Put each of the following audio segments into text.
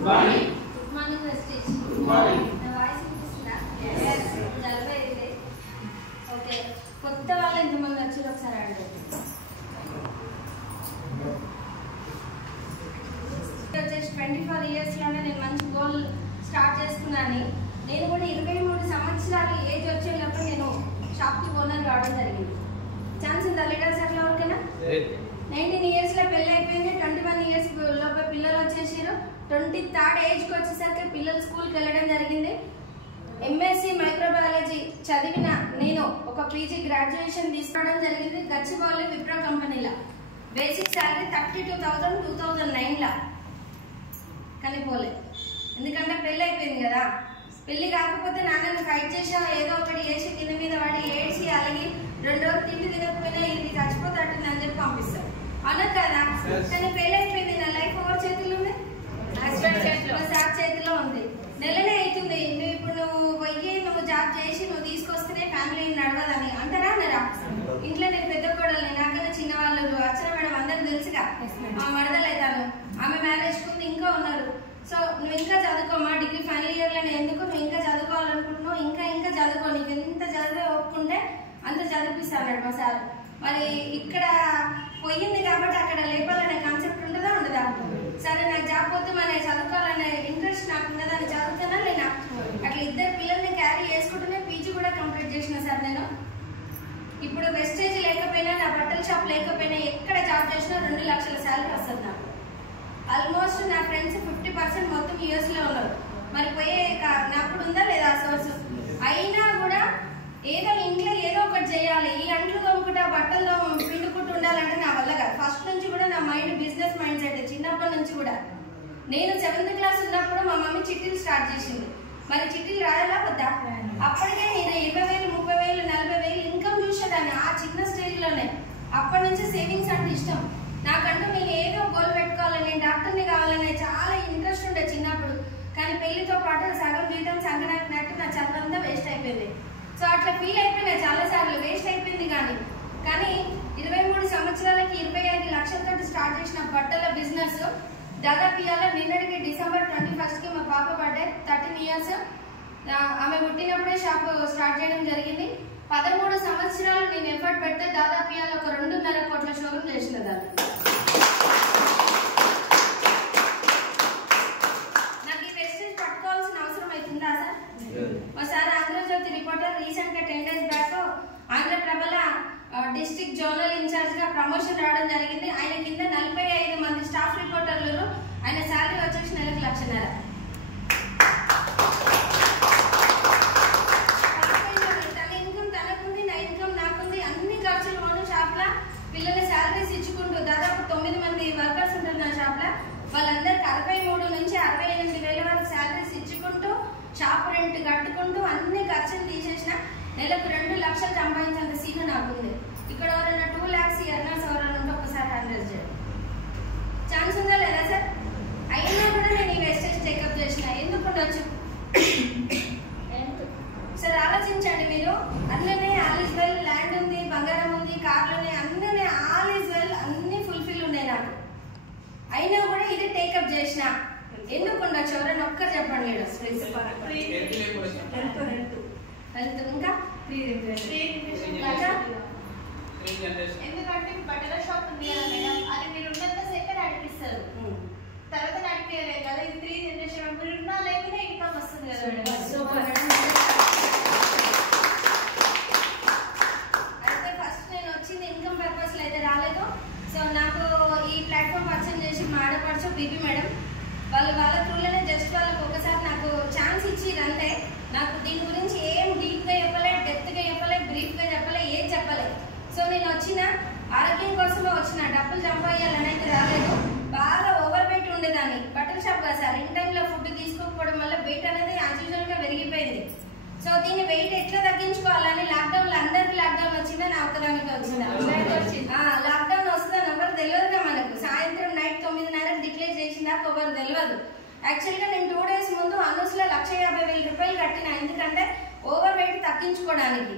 Good morning వెస్టేజ్. నా voice వినిపిస్తుందా? జలుబు అయితే ఓకే. కొత్త వాళ్ళు ఎంతమంది వచ్చారు ఒకసారి అడగండి. వచ్చేసి 24 ఇయర్స్లోనే నేను మంచి గోల్ స్టార్ట్ చేసుకున్నాను. నేను కూడా 23 సంవత్సరాలు ఏజ్ వచ్చేటప్పుడు నేను షాప్కి ఓనర్ కావడం జరిగింది. ఛాన్స్ ఉందా లీడర్స్ అట్లా ఓకేనా? 19 ఇయర్స్లో పెళ్ళి అయిపోయింది. 21 ఇయర్స్ లోపల పిల్లలు వచ్చేసారు. 23rd ఏజ్కి వచ్చేసరికి పిల్లలు స్కూల్కి వెళ్ళడం జరిగింది. ఎంఎస్సి మైక్రోబయాలజీ చదివిన నేను ఒక పీజీ గ్రాడ్యుయేషన్ తీసుకోవడం జరిగింది గచ్చిబౌలి విప్రో కంపెనీలో. Basic salary 32,000 2009లో. కానీ పోలే, ఎందుకంటే పెళ్ళి అయిపోయింది కదా. పెళ్లి కాకపోతే నాన్నని ఫైట్ చేసా, ఏదో ఒకటి చేసి కింద మీద వాడి ఏడ్చి అలాగే 2 రోజులు తిండి తినకపోయినా ఇది చచ్చిపోతాటుంది అని చెప్పి పంపిస్తాను అన్నది కదా. కానీ పెళ్ళి అయిపోయింది. నా లైఫ్ ఎవరి చేతిలో ఉంది? సార్ చేతిలో ఉంది. నెలనే అవుతుంది. నువ్వు ఇప్పుడు నువ్వు జాబ్ చేసి నువ్వు తీసుకొస్తేనే ఫ్యామిలీ నడవదని అంటారా అన్నారా? ఇంట్లో నేను పెద్ద కోడల్ని, నాకన్నా చిన్న వాళ్ళు అర్చన మేడం అందరికి తెలుసుగా, మా మరదలైతాను. ఆమె మ్యారేజ్ కుంది, ఇంకా ఉన్నారు. సో నువ్వు ఇంకా చదువుకోమా, డిగ్రీ ఫైనల్ ఇయర్లో ఎందుకు నువ్వు ఇంకా చదువుకోవాలనుకుంటున్నావు, ఇంకా చదువుకో, నీకు ఎంత చదివే ఒప్పుకుంటే అంత చదివిపిస్తాడు మా సార్. మరి ఇక్కడ పోయింది కాబట్టి అక్కడ లేపాలనే కాన్సెప్ట్ ఉంటుందా ఉండదా? సరే నాకు జాబ్ పోతే మన చదువుకోవాలనే ఇంట్రెస్ట్ నాకు ఉన్నదని చదువుతానా లేనా? అట్లా ఇద్దరు పిల్లల్ని క్యారీ చేసుకుంటూనే పీజీ కూడా కంప్లీట్ చేసిన సార్ నేను. ఇప్పుడు వెస్టేజ్ లేకపోయినా, నా బట్టల షాప్ లేకపోయినా, ఎక్కడ జాబ్ చేసినా 2 లక్షల శాలరీ వస్తుంది నాకు. ఆల్మోస్ట్ నా ఫ్రెండ్స్ 50% మొత్తం యూఎస్లో ఉన్నారు. మరి పోయే నాప్పుడు ఉందా లేదా సోర్స్? అయినా కూడా ఏదో ఇంట్లో ఏదో ఒకటి చేయాలి. ఈ అంట్లు తోముకుంటా బట్టల్లో పిండుకుంటూ ఉండాలంటే నా వల్ల కాదు. ఫస్ట్ నుంచి కూడా నా మైండ్ బిజినెస్ మైండ్ సెట్. చిన్నప్పటి నుంచి కూడా నేను 7th క్లాస్ ఉన్నప్పుడు మా మమ్మీ చిట్టీలు స్టార్ట్ చేసింది. మరి చిట్టీలు రాయాలా వద్దా? అప్పటికే నేను 20,000 30,000 40,000 ఇన్కమ్ చూసేదాన్ని ఆ చిన్న స్టేజ్లోనే. అప్పటి నుంచి సేవింగ్స్ అంటే ఇష్టం నాకంటూ. నేను ఏదో గోల్ పెట్టుకోవాలని, నేను డాక్టర్ని కావాలనే చాలా ఇంట్రెస్ట్ ఉండే చిన్నప్పుడు. కానీ పెళ్లితో పాటు సగం జీతం సంగనాకినట్టు నా చదువంతా వేస్ట్ అయిపోయింది. సో అట్లా ఫీల్ అయిపోయినా చాలా సార్లు వేస్ట్ అయిపోయింది. కానీ 23 సంవత్సరాలకి 25 లక్షలతో స్టార్ట్ చేసిన బట్టల బిజినెస్ దాదాపు ఇవాళ నిన్నటికి December 21st మా పాప బర్త్డే 13 ఇయర్స్. ఆమె పుట్టినప్పుడే షాప్ స్టార్ట్ చేయడం జరిగింది. 13 సంవత్సరాలు నేను ఎఫర్ట్ పెడితే దాదాపు ఇవాళ ఒక 2.5 కోట్ల షోరూమ్ చేసిన దాన్ని. నాకు ఈ వెస్టేజ్ పట్టుకోవాల్సిన అవసరం అవుతుందా సార్? మా సార్ ఆంధ్రజ్యోతి రిపోర్టర్ రీసెంట్ గా 10 days బ్యాక్ ఆంధ్రప్రభల డిస్ట్రిక్ట్ జోనల్ ఇన్ఛార్జ్ గా ప్రమోషన్ రావడం జరిగింది. ఆయన కింద 45 మంది స్టాఫ్ రిపోర్టర్లు. ఆయన శాలరీ వచ్చేసి నెలకు 1,00,000. తన ఇన్కమ్ తనకుంది, నా ఇన్కమ్ నాకుంది. అన్ని ఖర్చులు పోను షాప్ లా. పిల్లల శాలరీస్ ఇచ్చుకుంటూ దాదాపు 9 మంది వర్కర్స్ ఉంటారు నా షాప్ లా. వాళ్ళందరికి 63 నుంచి 68,000 వరకు శాలరీస్ ఇచ్చుకుంటూ, షాప్ రెంట్ కట్టుకుంటూ అన్ని ఖర్చులు తీసేసిన నెలకు 2 లక్షలు సంపాదించేంత సీన్ నాకుంది. ఇక్కడ ఎవరైనా 2 lakhs ఎర్నర్స్ ఎవరైనా ఉంటే ఒకసారి హ్యాండిల్ చేయండి. ఛాన్స్ ఉందా లేదా సార్? అయినా కూడా నేను ఈ వెస్టేజ్ టేకప్ చేసిన. ఎందుకు ఉండొచ్చు సార్? ఆలోచించండి మీరు. అందులోనే ఆల్ ఈజ్ వెల్, ల్యాండ్ ఉంది, బంగారం ఉంది, కార్లోనే అన్నీ ఆల్ ఈజ్ వెల్, అన్ని ఫుల్ఫిల్ ఉన్నాయి నాకు. అయినా కూడా ఇది టేకప్ చేసిన. ఎందుకు ఉండొచ్చు? ఎవరైనా ఒక్కరు చెప్పండి. హెల్త్ ఇంకా ఎందుకంటే బట్టల షాప్ ఉంది కదా మేడం, అది మీరు ఉన్నంత సేపు నడిపిస్తారు, తర్వాత నడిపేయలేదు కదా. ఇది 3 జనరేషన్ మీరు ఉన్నా లేకుండా ఇన్కమ్ వస్తుంది కదా మేడం. అయితే ఫస్ట్ నేను వచ్చింది ఇన్కమ్ పర్పస్ లో అయితే రాలేదు. సో నాకు ఈ ప్లాట్ఫామ్ పరిచయం చేసి మా ఆడపడుచు బీబీ మేడం వాళ్ళ త్రూలోనే జస్ట్ వాళ్ళకి ఒకసారి నాకు ఛాన్స్ ఇచ్చిరంటే నాకు దీని గురించి ఏం డీప్ గా చెప్పలే, డెప్త్ గా చెప్పలే, బ్రీఫ్ గా చెప్పలే, ఏం చెప్పలే. సో నేను వచ్చిన ఆరోగ్యం కోసమే వచ్చిన, డబ్బులు సంపాదించాలని అయితే రాలేదు. బాగా ఓవర్ వెయిట్ ఉండేదాన్ని. బట్టల షాప్ కదా సార్, ఇన్ టైంలో ఫుడ్ తీసుకోకపోవడం వల్ల వెయిట్ అనేది యాజ్యూజువల్ గా పెరిగిపోయింది. సో దీన్ని వెయిట్ ఎట్లా తగ్గించుకోవాలని లాక్డౌన్ లో అందరికి లాక్డౌన్ వచ్చిందా, నా ఒక్కదానికి వచ్చిందా? లాక్డౌన్ వస్తుందని ఎవరు తెలియదుగా మనకు. సాయంత్రం నైట్ 9:30 డిక్లేర్ చేసిందా ఎవరు తెలియదు. యాక్చువల్గా నేను 2 days ముందు అనూస్లో 1,50,000 రూపాయలు కట్టిన. ఎందుకంటే ఓవర్ వెయిట్ తగ్గించుకోవడానికి.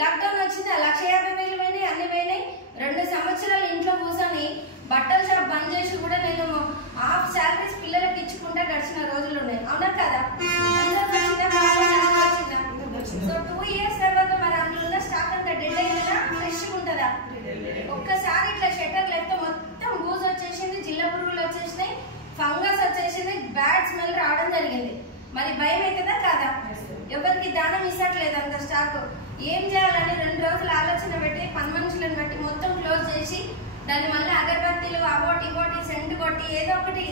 లాక్డౌన్ వచ్చింది, 1,50,000 పోయినాయి, అన్ని పోయినాయి. 2 సంవత్సరాలు ఇంట్లో కూర్చొని బట్టల షాప్ బంద్ చేసి కూడా నేను హాఫ్ శాలరీస్ పిల్లలకి ఇచ్చుకుంటా గడిచిన ఫంగస్ వచ్చేసింది, బ్యాడ్ స్మెల్ రావడం జరిగింది. మరి భయం అవుతుందా కాదా? ఎవరికి దానం ఇవ్వట్లేదు అంత స్టాక్. ఏం చేయాలని 2 రోజులు ఆలోచన పెట్టి పని మనుషులను బట్టి మొత్తం క్లోజ్ చేసి దాన్ని మళ్ళీ అగరబత్తీలు అవోటి ఇవోటి సెంట్ కొట్టి ఏదో ఒకటి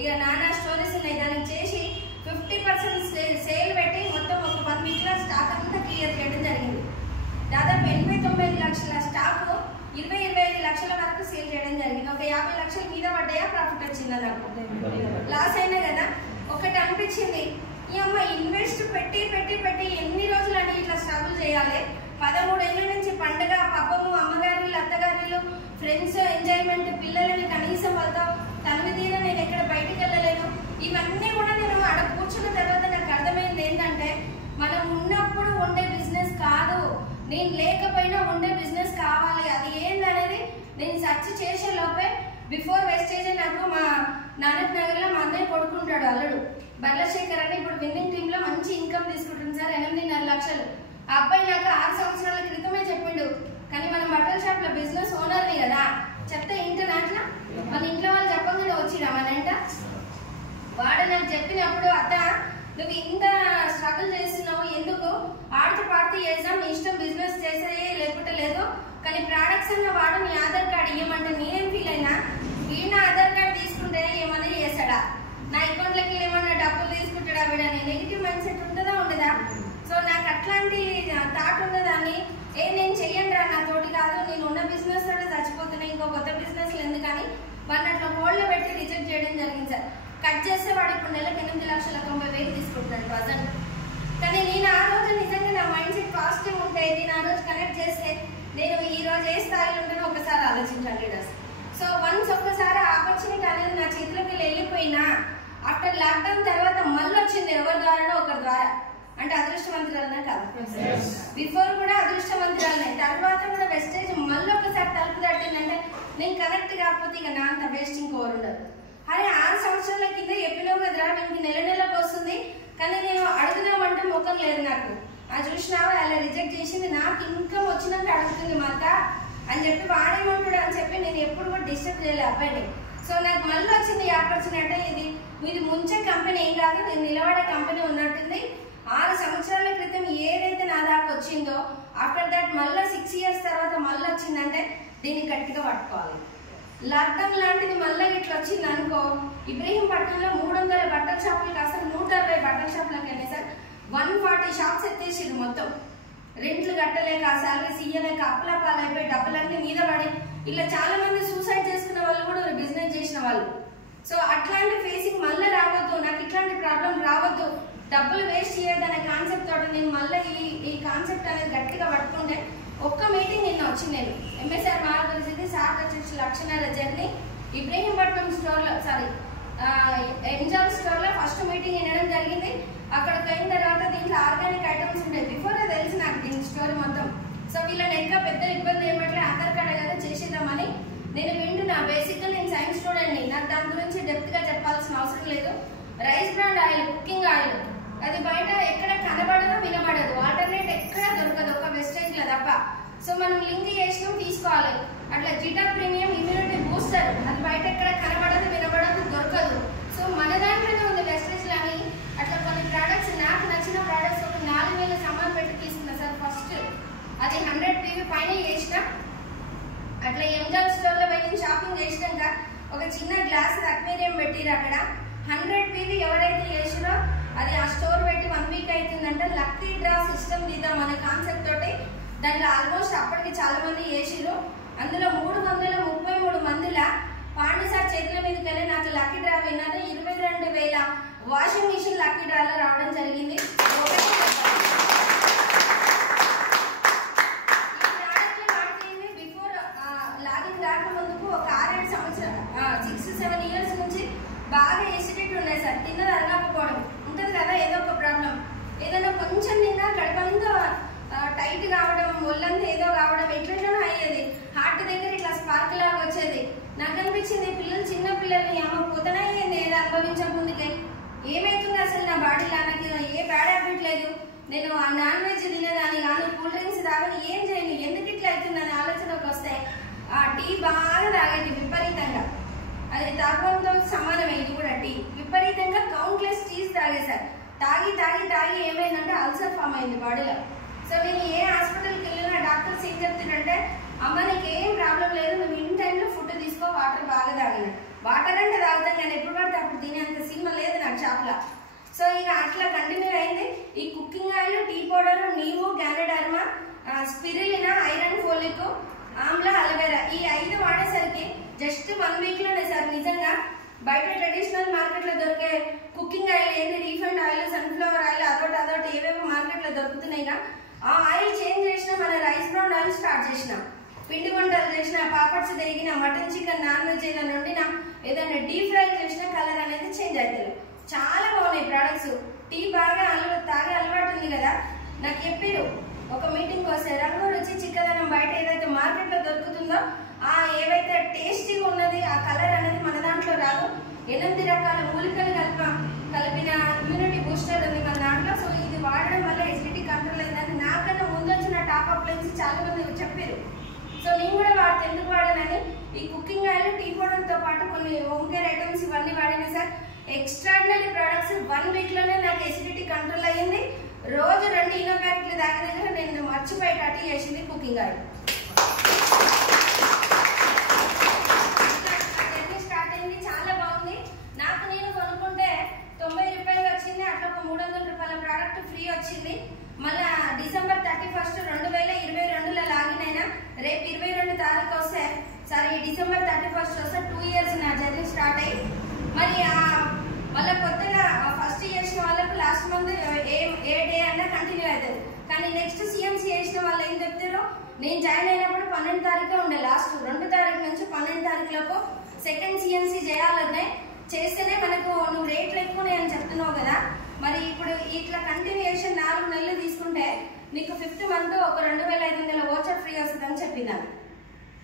ఇక నానా స్టోరీస్ ఉన్నాయి దానికి చేసి 50% సేల్ పెట్టి మొత్తం ఒక 1 వీక్లో స్టాక్ అంతా క్లియర్ చేయడం జరిగింది. దాదాపు 89 లక్షల స్టాక్ 20-25 లక్షల వరకు సేల్ చేయడం జరిగింది. ఒక 50 లక్షల మీద పడ్డాయా, ప్రాఫిట్ వచ్చిందా? నాకు లాస్ అయినా కదా. ఒకటి అనిపించింది, ఈ అమ్మ ఇన్వెస్ట్ పెట్టి పెట్టి పెట్టి ఎన్ని రోజులు అని ఇట్లా స్ట్రగుల్ చేయాలి. 13 ఏళ్ళ నుంచి పండగ పబ్బము, అమ్మగారిలు అత్తగారిలు ఫ్రెండ్స్ ఎంజాయ్మెంట్, పిల్లలని కనీసం వాళ్ళతో తనివి తీర నేను ఎక్కడ బయటకు వెళ్ళలేను. ఇవన్నీ కూడా నేను ఆడ కూర్చున్న తర్వాత నాకు అర్థమైంది ఏంటంటే మనం ఉన్నప్పుడు ఉండే బిజినెస్ కాదు, నేను లేకపోయినా ఉండే బిజినెస్ కావాలి. అది ఏందనేది నేను సెర్చ్ చేసే లోపే బిఫోర్ వెస్టేజ్ నాకు మా నానక్ నగర్లో మా అన్నయ్య కొడుకుంటాడు అల్లుడు బర్లశేఖర్ అని, ఇప్పుడు విన్నింగ్ టీమ్ లో మంచి ఇన్కమ్ తీసుకుంటుంది సార్, 8.5 లక్షలు. ఆ అబ్బాయి నాకు 6 సంవత్సరాల క్రితమే చెప్పిండు. కానీ మనం బట్టల షాప్ లో బిజినెస్ ఓనర్ని కదా, చెప్తే ఇంటనా అట్లా మన ఇంట్లో వాళ్ళు చెప్పగానే వచ్చిరా మన ఇంట. వాడు నాకు చెప్పినప్పుడు అత్త నువ్వు ఇంత స్ట్రగుల్ చేస్తున్నావు ఎందుకు, ఆడుతూ పాడుతూ చేద్దాం, నీ ఇష్టం బిజినెస్ చేసే లేకుంటే లేదు, కానీ ప్రోడక్ట్స్ అన్న వాడు నీ ఆధార్ కార్డు ఇవ్వమంటే నేనేం ఫీల్ అయినా, వీడిన ఆధార్ కార్డు తీసుకుంటే ఏమన్నా చేస్తాడా, నా అకౌంట్లోకి ఏమన్నా డబ్బులు తీసుకుంటాడా వీడని నెగిటివ్ మైండ్ సెట్ ఉంటుందా ఉండదా? సో నాకు అట్లాంటి థాట్ ఉన్నదాన్ని నేను చెయ్యండి రా, నా తోటి కాదు, నేను ఉన్న బిజినెస్ తోటి చచ్చిపోతున్నా, ఇంకో కొత్త బిజినెస్లు ఎందుకని వాడిని అట్లా హోల్డ్లో పెట్టి రిజెక్ట్ చేయడం జరిగింది సార్. కట్ చేస్తే వాడు ఇప్పుడు నెలకు 8,90,000 తీసుకుంటున్నాడు ప్రజెంట్. కానీ నేను ఆ రోజు నిజంగా నా మైండ్ సెట్ పాజిటివ్ ఉంటే, నేను ఆ రోజు కనెక్ట్ చేస్తే నేను ఈ రోజు ఏ స్థాయిలో ఉంటానో ఒకసారి ఆలోచించండి లీడర్స్. సో వన్స్ ఒక్కసారి ఆపర్చునిటీ అనేది నా చేతిలోకి వెళ్ళిపోయినా, ఆఫ్టర్ లాక్డౌన్ తర్వాత మళ్ళీ వచ్చింది ఎవరి ద్వారానో ఒకరి ద్వారా. అంటే అదృష్టవంతురాలనే కాదు, బిఫోర్ కూడా అదృష్టవంతురాలనే, తర్వాత కూడా వెస్టేజ్ మళ్ళీ ఒకసారి తలుపు తట్టిందంటే నేను కనెక్ట్ కాకపోతే ఇక నా అంత వేస్ట్ ఇంకోరు ఉండదు. అరే 6 సంవత్సరాల కింద ఎప్పిలో కదరా, మీకు నెలకు వస్తుంది, కానీ నేను అడుగుదామంటే ముఖం లేదు నాకు. అది చూసినావా అలా రిజెక్ట్ చేసింది, నాకు ఇన్కమ్ వచ్చినాక అడుగుతుంది మా అక్క అని చెప్పి వాడేమంటాడు అని చెప్పి నేను ఎప్పుడు కూడా డిస్టర్బ్ చేయలే అబ్బాయిని. సో నాకు మళ్ళీ వచ్చింది ఆపర్చునిటీ. ఇది ముంచే కంపెనీ ఏం కాదు, నేను నిలబడే కంపెనీ ఉన్నట్టుంది. 6 సంవత్సరాల క్రితం ఏదైతే నా దాకా వచ్చిందో ఆఫ్టర్ దాట్ మళ్ళీ 6 ఇయర్స్ తర్వాత మళ్ళీ వచ్చిందంటే దీన్ని గట్టిగా పట్టుకోవాలి. లాక్డౌన్ లాంటిది మళ్ళీ ఇట్లా వచ్చింది అనుకో, ఇబ్రహీంపట్నంలో 300 బట్టల షాపులకి అసలు 160 బట్టల షాపులకు వెళ్ళి సార్ 140 షాప్స్ ఎత్తేసిరు. మొత్తం రెంట్లు కట్టలేక, సాలరీస్ ఇయ్యలేక, అప్పులపాలైపోయి డబ్బులన్నీ మీద పడి ఇలా చాలా మంది సూసైడ్ చేసుకున్న వాళ్ళు కూడా బిజినెస్ చేసిన వాళ్ళు. సో అట్లాంటి ఫేసింగ్ మళ్ళీ రావద్దు, నాకు ఇట్లాంటి ప్రాబ్లం రావద్దు, డబ్బులు వేస్ట్ చేయొద్దనే కాన్సెప్ట్ తోటి నేను మళ్ళీ ఈ కాన్సెప్ట్ అనేది గట్టిగా పట్టుకుంటే ఒక్క మీటింగ్ నిన్న వచ్చింది. నేను ఎంఎస్ఆర్ మార్గదర్శి సార్ వచ్చేసి లక్షణాల జర్నీ ఇబ్రహీంపట్నం స్టోర్లో ఎంజాల్ స్టోర్లో ఫస్ట్ మీటింగ్ వినడం జరిగింది. అక్కడికి అయిన తర్వాత దీంట్లో ఆర్గానిక్ ఐటమ్స్ ఉంటాయి. బిఫోర్ తెలిసి నాకు దీని స్టోరీ మొత్తం. సో వీళ్ళని ఇంకా పెద్ద ఇబ్బంది ఏమంటే ఆధార్ కార్డు కదా చేసేద్దామని నేను వింటున్నా. బేసిక్గా నేను సైన్స్ స్టూడెంట్ని, నాకు దాని గురించి డెప్త్గా చెప్పాల్సిన అవసరం లేదు. Rice brand oil, cooking oil, అది బయట ఎక్కడ కనబడదు వినబడదు, ఆల్టర్నేట్ ఎక్కడ దొరకదు, ఒక వెస్టేజ్లో తప్ప. సో మనం లింక్ చేసినాం తీసుకోవాలి. అట్లా జిటా ప్రీమియం ఇమ్యూనిటీ బూస్టర్, అది బయట ఎక్కడ కనబడదు వినబడదు దొరకదు. సో మన దాంట్లోనే ఉంది వెస్టేజ్లో అని. అట్లా కొన్ని ప్రోడక్ట్స్ నాకు నచ్చిన ప్రోడక్ట్స్ ఒక 4,000 సామాన్ పెట్టి తీసుకున్నా సార్. ఫస్ట్ అది 100 PV పైన చేసిన. అట్లా ఎంజాల్ స్టోర్లో వెళ్ళి షాపింగ్ చేసినాక ఒక చిన్న గ్లాస్ అక్వేరియం పెట్టిరు. అక్కడ 100 PV ఎవరైతే చేసిరో అది ఆ స్టోర్ పెట్టి 1 వీక్ అవుతుందంటే లక్కీ డ్రా సిస్టమ్ తీద్దాం అనే కాన్సెప్ట్ తోటి దాంట్లో ఆల్మోస్ట్ అప్పటికి చాలా మంది చేసిరు. అందులో 333 మందిల పాండు సార్ చేతుల మీదకి వెళ్ళి నాకు లక్కీ డ్రా విన్నది 22,000 వాషింగ్ మిషన్ లక్కీ డ్రాలో రావడం జరిగింది. బిఫోర్ లాగిన్ రాకముందుకు ఒక 6-7 సంవత్సరాలు 6-7 ఇయర్స్ నుంచి బాగా ఎసిడిటీ ఉన్నాయి సార్. తిన్నది అరగకపోవడం ఉంటుంది కదా, ఏదో ఒక ప్రాబ్లం, ఏదైనా కొంచెం తిన్నా కడుపంతా టైట్ కావడం, ఒళ్ళంతా ఏదో కావడం, ఎట్లెట్లనో అయ్యేది. హార్ట్ దగ్గర ఇట్లా స్పార్క్ లాగా వచ్చేది. నాకు అనిపించింది పిల్లలు చిన్న పిల్లల్ని అమ్మ పోతనే ఏదో అనుభవించకముందుకే ఏమైతుంది అసలు నా బాడీలో, నాకు ఏ బ్యాడ్ హ్యాబిట్ లేదు, నేను ఆ నాన్ వెజ్ తినేదాన్ని కాను, కూల్ డ్రింక్స్ తాగని, ఏం చేయను, ఎందుకు ఇట్లా అవుతుందని ఆలోచనకు వస్తే ఆ టీ బాగా తాగేది విపరీతంగా. అది తాగడంతో సమానమే ఇది కూడా. తాగేశారు. తాగి ఏమైందంటే అల్సర్ ఫామ్ అయింది బాడీలో. సో నేను ఏ హాస్పిటల్కి వెళ్ళినా డాక్టర్స్ ఏం చెప్తున్నారంటే, అమ్మ నీకు ఏం ప్రాబ్లం లేదు, నువ్వు ఇన్ టైంలో ఫుడ్ తీసుకో, వాటర్ బాగా తాగిన. వాటర్ అంటే తాగుతాం కానీ ఎప్పుడు పడితే అప్పుడు తినేంత సినిమా లేదు నాకు షాప్లో. సో ఇక అట్లా కంటిన్యూ అయింది. ఈ కుకింగ్ ఆయిల్, టీ పౌడర్, నీవు, ganoderma, spirulina, iron, folic, Amla, aloe vera ఈ 5 వాడేసరికి జస్ట్ 1 వీక్లోనే సార్ నిజంగా బయట ట్రెడిషనల్ మార్కెట్లో దొరికే కుకింగ్ ఆయిల్ ఏంది, రీఫైండ్ ఆయిల్, సన్ఫ్లవర్ ఆయిల్, అదొకటి ఏవేవో మార్కెట్లో దొరుకుతున్నాయిగా, ఆ ఆయిల్ చేంజ్ చేసిన మన రైస్ బ్రౌన్ ఆయిల్ స్టార్ట్ చేసిన. పిండి వంటలు చేసిన, పాపడ్స్ తెగిన, మటన్ చికెన్ నాన్ వెజ్ ఏదైనా వండినా, ఏదైనా డీప్ ఫ్రై చేసిన కలర్ అనేది చేంజ్ అవుతుంది. చాలా బాగున్నాయి ప్రొడక్ట్స్. టీ బాగా తాగే అలవాటు ఉంది కదా, నాకు చెప్పారు ఒక మీటింగ్ వస్తే రంగు రుచి చిక్కదనం బయట ఏదైతే మార్కెట్లో దొరుకుతుందో ఆ ఏవైతే టేస్టీగా ఉన్నది ఆ కలర్ అనేది మన దాంట్లో రాదు. 8 రకాల మూలికలు కలిపిన ఇమ్యూనిటీ బూస్టర్ ఉంది మన దాంట్లో. సో ఇది వాడడం వల్ల ఎసిడిటీ కంట్రోల్ అయిందని నాకన్నా ముందు వచ్చిన టాప్ అప్లయన్స్ చాలా మంది చెప్పారు. సో నేను కూడా వాడితే ఎందుకు వాడానని ఈ కుకింగ్ ఆయిల్, టీ పౌడర్తో పాటు కొన్ని హోమ్ కేర్ ఐటమ్స్ ఇవన్నీ వాడినా సార్. ఎక్స్ట్రాడినరీ ప్రొడక్ట్స్ 1 వీక్లోనే నాకు ఎసిడిటీ కంట్రోల్ అయ్యింది. రోజు 2 ఇనో ప్యాకెట్లు తాగిన దగ్గర నేను మర్చిపోయేటట్టు చేసింది కుకింగ్ ఆయిల్. స్టార్ట్ అయింది, చాలా బాగుంది. నాకు నేను కొనుక్కుంటే 90 రూపాయలు వచ్చింది, అట్లా ఒక 300 రూపాయల ప్రోడక్ట్ ఫ్రీ వచ్చింది. మళ్ళా డిసెంబర్ 31, 2022లో లాగిన్ అయినా. రేపు 22 తారీఖు వస్తే సార్ ఈ డిసెంబర్ 31 వస్తే 2 ఇయర్స్ నా జర్నీ స్టార్ట్ అయ్యి, మరి మళ్ళీ కొత్తగా ఫస్ట్ చేసిన వాళ్ళకు లాస్ట్ మంత్ ఏ డే అయినా కంటిన్యూ అవుతుంది. కానీ నెక్స్ట్ సిఎంసీ చేసిన వాళ్ళు ఏం చెప్తారో, నేను జాయిన్ అయినప్పుడు 12 తారీఖే ఉండే, లాస్ట్ 2 తారీఖు నుంచి 12 తారీఖులకు సెకండ్ సిఎంసీ చేయాలనే. చేస్తేనే మనకు నువ్వు రేట్లు ఎక్కువనే అని చెప్తున్నావు కదా, మరి ఇప్పుడు ఇట్లా కంటిన్యూషన్ 4 నెలలు తీసుకుంటే నీకు 5th మంత్ ఒక 2500 వోచర్ ఫ్రీ వస్తుందని చెప్పిందాను.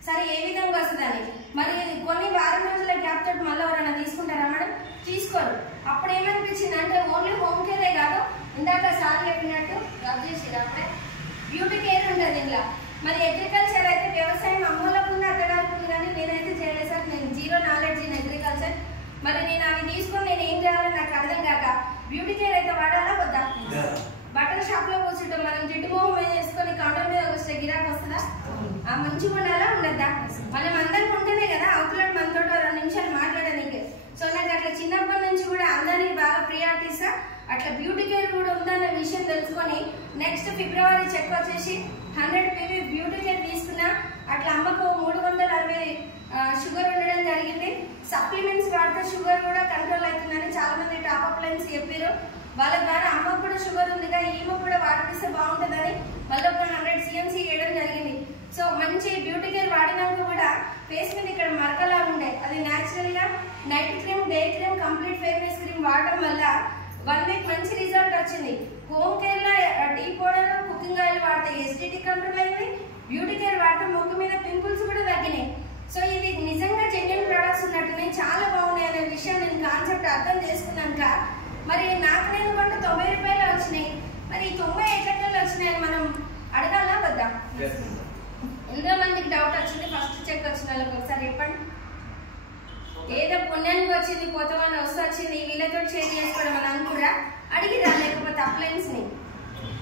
సరే ఏ విధంగా వస్తుందని, మరి కొన్ని వారం రోజుల గ్యాప్ తోటి మళ్ళీ ఎవరైనా తీసుకుంటారా మేడం? తీసుకోరు. అప్పుడు ఏమనిపించింది అంటే ఓన్లీ హోమ్ కేరే కాదు, ఇందాక సార్ చెప్పినట్టు రబ్ చేసి అప్పుడే బ్యూటీ కేర్ ఉంటుంది ఇంట్లో. మరి అగ్రికల్చర్ అయితే వ్యవసాయం అమ్మలకు ఉంది, అత్తగారికి ఉంది, కానీ నేనైతే చేయలేదు సార్. నేను 0 నాలెడ్జ్ ఇన్ అగ్రికల్చర్. మరి నేను అవి తీసుకొని నేను ఏం చేయాలో నాకు అర్థం కాక బ్యూటీ కేర్ అయితే వాడాలా వద్దా? బట్టల షాప్ లో కూర్చుంటాం మనం, జిడ్డు మొహం వేసుకొని కౌంటర్ మీద వస్తే గిరాకు వస్తుందా? ఆ మంచిగా ఉండాలా ఉండద్దా? మనం అందరికి ఉంటేనే కదా అవతల మనతో 2 నిమిషాలు మాట్లాడడానికి. సో నాకు అట్లా చిన్నప్పటి నుంచి కూడా అందరికి బాగా ప్రియారిటీసా అట్లా బ్యూటీ కేర్ కూడా ఉందన్న విషయం తెలుసుకొని నెక్స్ట్ ఫిబ్రవరి చెక్ వచ్చేసి 100 PV బ్యూటీ కేర్ తీసుకున్నా. అట్లా అమ్మకు 360 షుగర్ ఉండడం జరిగింది. సప్లిమెంట్స్ వాడితే షుగర్ కూడా కంట్రోల్ అవుతుందని చాలా మంది టాప్ అప్లయన్స్ చెప్పారు. వాళ్ళ ద్వారా అమ్మకు కూడా షుగర్ ఉందిగా, ఈమె కూడా వాడిస్తే బాగుంటుందని మళ్ళీ ఒక 100 CMC చేయడం జరిగింది. సో మంచి బ్యూటీ కేర్ వాడినాక కూడా ఫేస్ మీద ఇక్కడ మరకలా ఉండే, అది న్యాచురల్ గా night cream, day cream, complete face cream వాడడం వల్ల 1 వీక్ మంచి రిజల్ట్ వచ్చింది. హోమ్ కేర్ లో టీ పౌడర్, కుకింగ్ ఆయిల్ వాడితే ఎసిడిటీ కంట్రోల్ అయింది. బ్యూటీ కేర్ వాడితే ముక్కు మీద పింపుల్స్ కూడా తగ్గినాయి. సో ఇది నిజంగా జెన్యూన్ ప్రొడక్ట్స్ ఉన్నట్టున్నాయి, చాలా బాగున్నాయి అనే విషయం నేను కాన్సెప్ట్ అర్థం చేసుకున్నాక మరి నాకు నేను కొంటే 90 రూపాయలు వచ్చినాయి. మరి 90 ఎట్లకెళ్ళి వచ్చినాయని మనం అడగాలా వద్దా? ఎంతో మందికి డౌట్ వచ్చింది. ఫస్ట్ చెక్ వచ్చిన వాళ్ళకి ఒకసారి చెప్పండి. ఏదో పుణ్యానికి వచ్చింది, పోతామని వచ్చింది, వీళ్ళతో షేర్ చేసుకోవడం అని అనుకురా అడిగిరా? లేకపోతే అప్లయన్స్ ని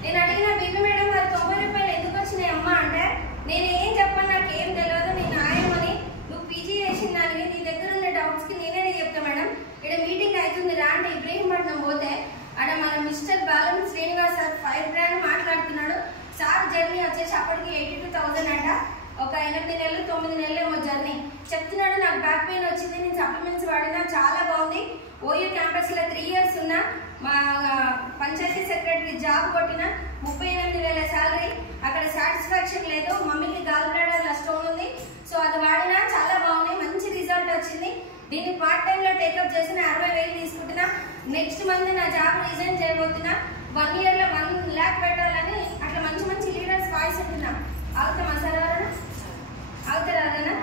నేను అడిగిన బీబీ మేడం మరి 90 రూపాయలు ఎందుకు వచ్చినాయి అమ్మా అంటే, నేను ఏం చెప్పను, నాకు ఏం తెలియదు, నేను ఆయమని, నువ్వు పీజీ చేసిన దానివి, నీ దగ్గర ఉన్న డౌట్స్ కి నేనే చెప్తా మేడం. ఇక్కడ మీటింగ్ అవుతుంది రా అంటే ఇబ్రహీంపట్నం పోతే అక్కడ మన మిస్టర్ బాలం శ్రీనివాస్ సార్ 5 బ్రాండ్ మాట్లాడుతున్నాడు. సార్ జర్నీ వచ్చేసి అప్పటికి 82,000 అంట. ఒక 8 నెలలు 9 నెలలు ఏమో జర్నీ చెప్తున్నాడు. నాకు బ్యాక్ పెయిన్ వచ్చింది, నేను సప్లిమెంట్స్ వాడినా, చాలా బాగుంది. ఓయూ క్యాంపస్ లో 3 ఇయర్స్ ఉన్నా, మా పంచాయతీ సెక్రటరీ జాబ్ కొట్టిన, 38,000 శాలరీ. అక్కడ సాటిస్ఫాక్షన్ లేదు, మమ్మీకి గాల్ బ్లాడర్ స్టోన్ ఉంది. సో అది వాడినా చాలా బాగున్నాయి, మంచి రిజల్ట్ వచ్చింది. దీన్ని పార్ట్ టైం లో టేకప్ చేసిన 60,000 తీసుకుంటున్నా. నెక్స్ట్ మంత్ నా జాబ్ రిజైన్ చేయబోతున్నా. 1 ఇయర్ లో 1 lakh పెట్టాలని అట్లా మంచి మంచి లీడర్స్ వాయిస్ ఉంటున్నా. అవుతామా సార్? ఎవరైనా అవుతారా?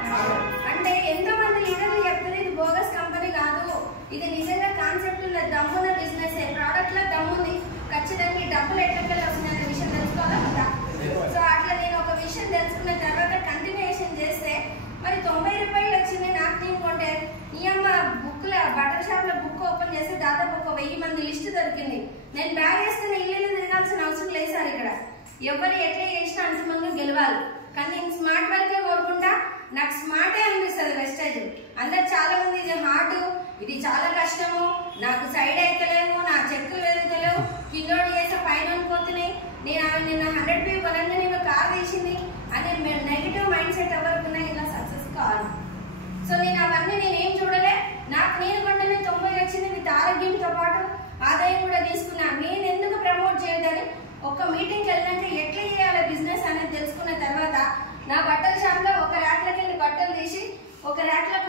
అంటే ఎంతో మంది లీడర్లు చెప్తారు ఇది బోగస్ కంపెనీ కాదు, ఇది నిజంగా కాన్సెప్ట్ దమ్మున్న బిజినెస్, ప్రోడక్ట్ లో దమ్ముంది, ఖచ్చితంగా ఈ డబ్బులు ఎట్లకెళ్ళి వస్తున్నాయనే విషయం తెలుసుకోవాలా కదా. సో అట్లా నేను ఒక విషయం తెలుసుకున్న తర్వాత కంటిన్యూషన్ చేస్తే మరి 90 రూపాయలు వచ్చింది. నాకు నేను కొంటే ఈ అమ్మ బుక్ లో బటర్ షాప్ లో బుక్ ఓపెన్ చేస్తే దాదాపు ఒక 1000 మంది లిస్ట్ దొరికింది. నేను బ్యాగ్ వేసుకుని ఇల్లు తిరగాల్సిన అవసరం లేదు సార్. ఇక్కడ ఎవరు ఎట్లా చేసినా అంతిమంగా గెలవాలి. కానీ నేను స్మార్ట్ వర్కే కోరుకుంటా. నాకు స్మార్టే అనిపిస్తుంది వెస్టేజ్. అందరు చాలా మంది ఇది హార్డ్, ఇది చాలా కష్టము, నాకు సైడ్ అయితలేము, నా చెక్కులు వెళ్తలేవు, కిందోడు చేసే పైన అనుకోతున్నాయి, నేను నిన్న 100 PV కొనంగా నేను కార్ తీసింది అనే నెగిటివ్ మైండ్ సెట్ ఎవరికి ఉన్నాయి, ఇలా సక్సెస్ కావాలి. సో నేను అవన్నీ నేనేం చూడలే. నాకు నేను కొంటనే 90 వచ్చింది విత్ ఆరోగ్యంతో పాటు ఆదాయం కూడా తీసుకున్నాను. నేను ఎందుకు ప్రమోట్ చేయదని ఒక మీటింగ్కి వెళ్ళినాక ఎట్లా చేయాలి బిజినెస్ అనేది తెలుసుకున్న తర్వాత నా బట్టల షాప్లో ఒక ర్యాక్లోకి వెళ్ళి బట్టలు తీసి ఒక ర్యాక్లో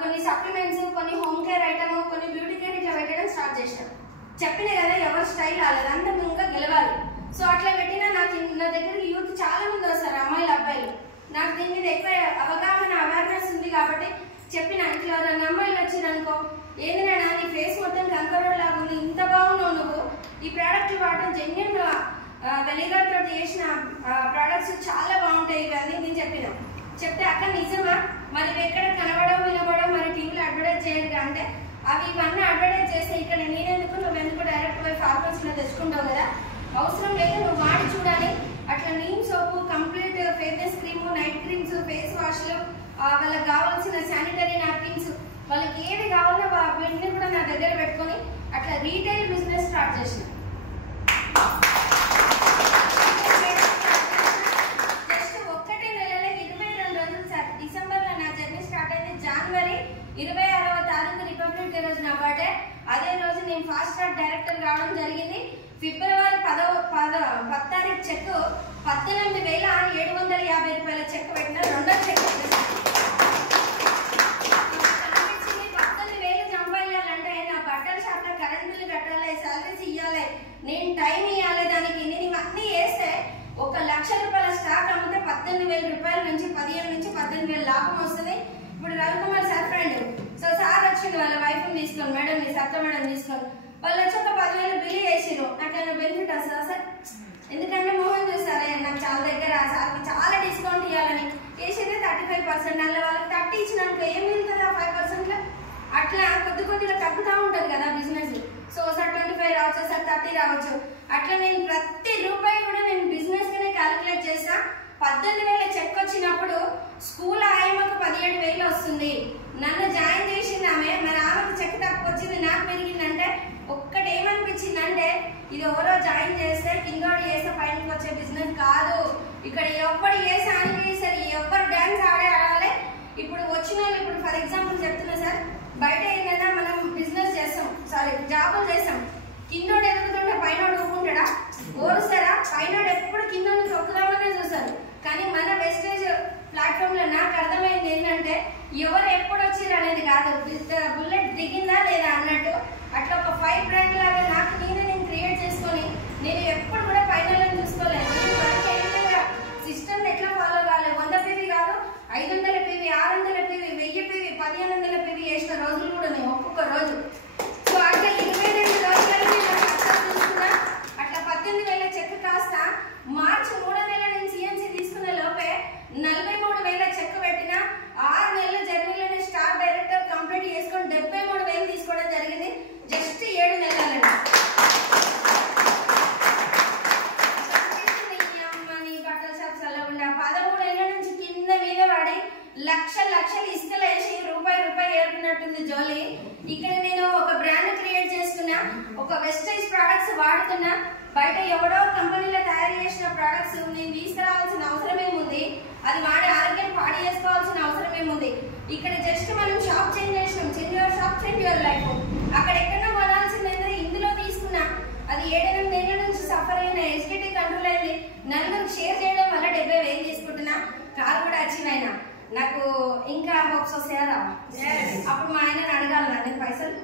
కొన్ని సప్లిమెంట్స్, కొన్ని హోమ్ కేర్ ఐటమ్, కొన్ని బ్యూటీ కేర్ ఇట్లా పెట్టడం స్టార్ట్ చేశాను. చెప్పిన కదా ఎవరు స్టైల్ రాలేదు, అంతగా గెలవాలి. సో అట్లా పెట్టినా నాకు నా దగ్గరికి యూత్ చాలా మంది వస్తారు, అమ్మాయిలు అబ్బాయిలు. నాకు దీని మీద ఎక్కువ అవగాహన అవేర్నెస్ ఉంది కాబట్టి చెప్పిన ఇట్లా నా అమ్మాయిలు వచ్చిరనుకో, ఏందినా నీ ఫేస్ మొత్తం కంకరోడ్ లాగా ఉంది, ఇంత బాగున్నావు నువ్వు, ఈ ప్రోడక్ట్ వాడటం జెన్యున్ వెలిగర్ తోటి చేసిన ప్రోడక్ట్స్ చాలా బాగుంటాయి ఇవన్నీ నేను చెప్తే అక్క నిజమా, మరి ఎక్కడ కనబడవు వినబడవు, మరి టీవీలో అడ్వర్టైజ్ చేయరు అంటే అవి ఇవన్నీ అడ్వర్టైజ్ చేస్తే ఇక్కడ నేనెందుకు నువ్వెందుకు డైరెక్ట్ పోయి ఫార్మసీలో తెచ్చుకుంటావు కదా, అవసరం లేదు నువ్వు వాడి చూడాలి. అట్లా neem soap, complete fairness cream, night creams, face వాష్లు, వాళ్ళకి కావాల్సిన శానిటరీ నాప్కిన్స్, వాళ్ళకి ఏది కావాలో వీటిని కూడా నా దగ్గర పెట్టుకొని అట్లా రీటైల్ బిజినెస్ స్టార్ట్ చేసిన. జస్ట్ 1 నెలలో 22 రోజులు సార్. డిసెంబర్లో నా జర్నీ స్టార్ట్ అయింది. జనవరి 26వ తారీఖు రిపబ్లిక్ డే రోజు నా బర్త్డే. అదే రోజు నేను ఫాస్ట్ ట్రాక్ డైరెక్టర్ కావడం జరిగింది. ఫిబ్రవరి 10వ తారీఖు చెక్ 18,750 రూపాయల చెక్ పెట్టిన. రెండో చెక్ 19,000 సంపాదించాలంటే నా బట్టల షాప్లో కరెంట్ బిల్లు కట్టాలి, సాలరీస్ ఇవ్వాలి, నేను టైం ఇవ్వాలి. దానికి నేను ఇవన్నీ వేస్తే 1,00,000 రూపాయల స్టాక్ అమ్మితే 18,000 రూపాయల నుంచి 15,000 నుంచి 18,000 లాభం వస్తుంది. ఇప్పుడు Ravikumar sir friend, so sir వచ్చింది వాళ్ళ వైఫ్ని తీసుకొని, మేడం మీ సత్త మేడం తీసుకొని, వాళ్ళు వచ్చి ఒక 10,000 బిల్లు వేసిరు. నాకైనా బెనిఫిట్ వస్తుందా సార్? ఎందుకంటే మోహన్ చూసారే నాకు చాలా దగ్గర సార్కి చాలా డిస్కౌంట్ ఇవ్వాలని వేసేది 35%. అందులో వాళ్ళకి 30 ఇచ్చినాక ఏం మిగులుతుంది ఆ 5%లో? అట్లా కొద్దిగా తగ్గుతూ ఉంటుంది కదా బిజినెస్. సో సార్ 25 రావచ్చు, సార్ 30 రావచ్చు. అట్లా నేను ప్రతి రూపాయి కూడా నేను బిజినెస్ గానే క్యాలిక్యులేట్ చేసా. 18,000 చెక్ వచ్చినప్పుడు స్కూల్ ఆయమ్మకు 17,000 వస్తుంది. నన్ను జాయిన్ చేసింది ఆమె, మరి ఆమెకు చెక్ తక్కువ వచ్చింది, నాకు పెరిగిందంటే ఒక్కటి ఏమనిపించిందంటే ఇది ఎవరో జాయిన్ చేస్తే కిందోడు చేస్తే పైనకి వచ్చే బిజినెస్ కాదు. ఇక్కడ ఎవరు చేసి ఆని సరే ఎవరు డాన్స్ ఆడాలి. ఇప్పుడు వచ్చిన వాళ్ళు, ఇప్పుడు ఫర్ ఎగ్జాంపుల్ చెప్తున్నా సార్, బయట ఏంటంటే మనం బిజినెస్ చేస్తాం, సారీ జాబులు చేస్తాం, కిందోడు ఎదుగుతుంటే పైన ఊరుకుంటాడా? ఓరుస్తారా? పైనోడు ఎప్పుడు కిందోడు తొక్కుదామనే చూస్తారు. కానీ మన వెస్టేజ్ ప్లాట్ఫామ్ లో నాకు అర్థమైంది ఏంటంటే ఎవరు ఎప్పుడు వచ్చిర్రు అనేది కాదు, బుల్లెట్ దిగిందా లేదా అన్నట్టు. అట్లా ఒక 5 బ్రాండ్ లాగా నాకు నేను క్రియేట్ చేసుకొని నేను ఎప్పుడు కూడా పైన చూసుకోలేదు. సిస్టమ్ ఎట్లా ఫాలో కావాలి, 100 PV కాదు, 500 PV, 600 PV, 1000 PV, 1500 PV చేసిన రోజులు కూడా నేను ఒక్కొక్క రోజు. సో అట్లా 22 రోజులకి చూసుకున్నా. అట్లా 18,000 చెక్ కాస్త మార్చి 3వ నెల నేను CNC తీసుకున్న లోపే 43,000 చెక్ పెట్టిన. 6 నెలల జర్నీలోనే స్టార్ డైరెక్టర్ కంప్లీట్ చేసుకొని 73,000 తీసుకోవడం జరిగింది. జస్ట్ 7 నెలలండి. బట్టల షాప్స్ అలా ఉండే 13 ఏళ్ళ నుంచి కింద మీద పడి లక్షలు ఇసుకలు వేసి రూపాయి ఏర్పినట్టుంది జోలి. ఇక్కడ నేను ఒక బ్రాండ్ క్రియేట్ చేసుకున్నా, ఒక వెస్టేజ్ ప్రొడక్ట్స్ వాడుతున్నా. బయట ఎవడో కంపెనీలో తయారు చేసిన ప్రొడక్ట్స్ నేను తీసుకురావాల్సిన అవసరం ఏముంది? అది వాడి ఆరోగ్యం పాడు చేసుకోవాల్సిన అవసరం ఏముంది? ఇక్కడ జస్ట్ మనం షాప్ చేంజ్ చేసినాం, change your shop change your life. అక్కడ ఎక్కడో కొనాల్సింది ఇందులో తీసుకున్నా. అది 7-8 ఏళ్ళ నుంచి సఫర్ అయిన ఎస్డిటీ కంట్రోల్ అయింది. నలుగురికి షేర్ చేయడం వల్ల 70,000 తీసుకుంటున్నా. కారు కూడా వచ్చింది. ఆయన నాకు ఇంకా హోప్స్ వస్తాయా రావా? అప్పుడు మా ఆయన అడగాలి, నేను పైసలు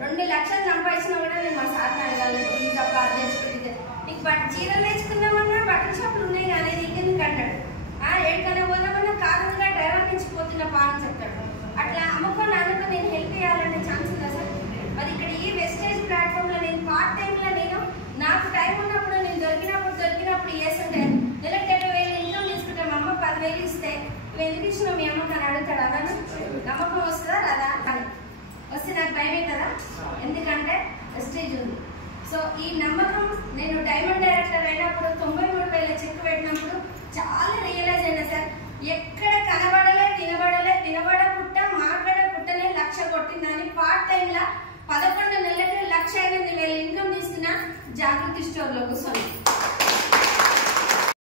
2 లక్షలు సంపాదించినా కూడా నేను మా సార్ని అడగాలి, ఇంకా కార్ తెచ్చుకుంటే నీకు చీరలు తెచ్చుకుందామన్నా బట్టల షాపులు ఉన్నాయి కానీ నీకెందుకు అంటాడు. ఎక్కడికైనా పోదామన్నా కారు ఉందిగా, డ్రైవర్ నుంచి పోతున్నా పా అని చెప్తాడు. అట్లా అమ్ముకొని అందుకు నేను హెల్ప్ చేయాలనే ఛాన్స్ ఉందా సార్? మరి ఇక్కడ ఈ వెస్టేజ్ ప్లాట్ఫామ్ లో నేను పార్ట్ టైమ్ లో నేను నాకు టైం ఉన్నప్పుడు నేను దొరికినప్పుడు చేస్తుంటే నెలకు 70,000 ఇన్కమ్ తీసుకుంటే మా అమ్మ 10,000 ఇస్తే నువ్వు ఎందుకు ఇచ్చినావు మీ అమ్మకు అని అడుగుతాడు. అదన్నా నమ్మకం వస్తుందా రాదా అని వస్తే నాకు భయమే కదా, ఎందుకంటే ప్రెస్టీజ్ ఉంది. సో ఈ నమ్మకం నేను డైమండ్ డైరెక్టర్ అయినప్పుడు 93,000 చెక్ పెట్టినప్పుడు చాలా రియలైజ్